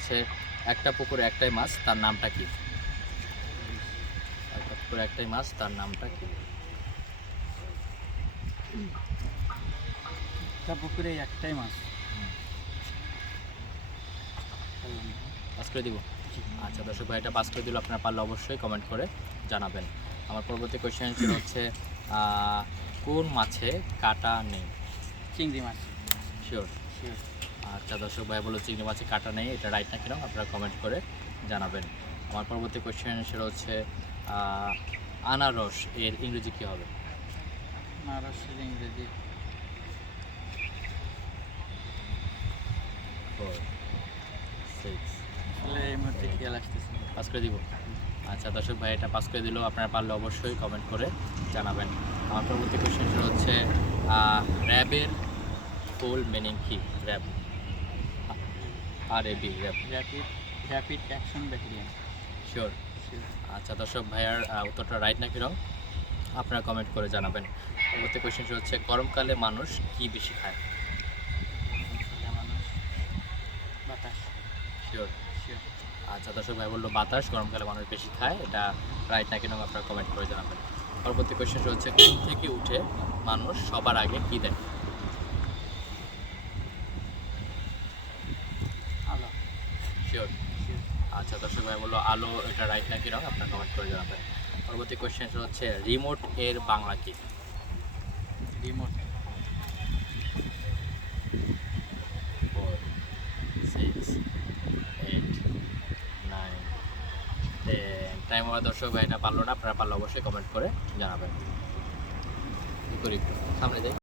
হচ্ছে একটা পুকুরে একটাই মাছ, তার নামটা কি? একটা পুকুরে একটাই মাছ, তার নামটা কি? একটা পুকুরে একটাই মাছ। পাস করে দিব। আচ্ছা দর্শক ভাই, এটা পাস করে দিল। আপনারা পারলে অবশ্যই কমেন্ট করে জানাবেন। আমার পরবর্তী কোয়েশ্চেন ছিল হচ্ছে কোন মাছে কাঁটা নেই? চিংড়ি মাছ। শিওর? শিওর। আচ্ছা দর্শক ভাই বলো চিংড়ি মাছে কাঁটা নেই, এটা রাইট না কিনা আপনারা কমেন্ট করে জানাবেন। আমার পরবর্তী কোয়েশ্চেন সেটা হচ্ছে আনারস এর ইংরেজি কী হবে? আনারসের ইংরেজি 4 6 আসলে এই মুহূর্তে খেয়াল আসতেছে না। পাস করে দিব। আচ্ছা দর্শক ভাই, এটা পাস করে দিল। আপনারা পারলে অবশ্যই কমেন্ট করে জানাবেন। আমার পরবর্তী কোয়েশ্চেন সেটা হচ্ছে র্যাবের ফুল মিনিং কি? RAB, RAB, RAB. Rapid action battalion. Sure? আচ্ছা দর্শক ভাইয়ার উত্তরটা রাইট নাকি রং আপনারা কমেন্ট করে জানাবেন। পরবর্তী কোয়েশ্চেন হচ্ছে গরমকালে মানুষ কি বেশি খায়? মানুষ বাতাস। শিওর? শিওর। আচ্ছা দর্শক ভাই বললো বাতাস গরমকালে মানুষ বেশি খায়, এটা রাইট নাকি রং আপনারা কমেন্ট করে জানাবেন। পরবর্তী কোয়েশ্চেন হচ্ছে ঘুম থেকে উঠে মানুষ সবার আগে কি দেখে? আলো। শিওর? আচ্ছা দর্শক ভাই বললো আলো, এটা রাইট নাকি রং আপনারা কমেন্ট করে জানাবেন। পরবর্তী কোয়েশ্চেন হচ্ছে রিমোট এর বাংলা কি? রিমোট। 4 6 8 9 10 time over. দর্শক ভাই এটা পারলো না, আপনারা পারলে অবশ্যই কমেন্ট করে জানাবেন। কি করি একটু সামনে যাই।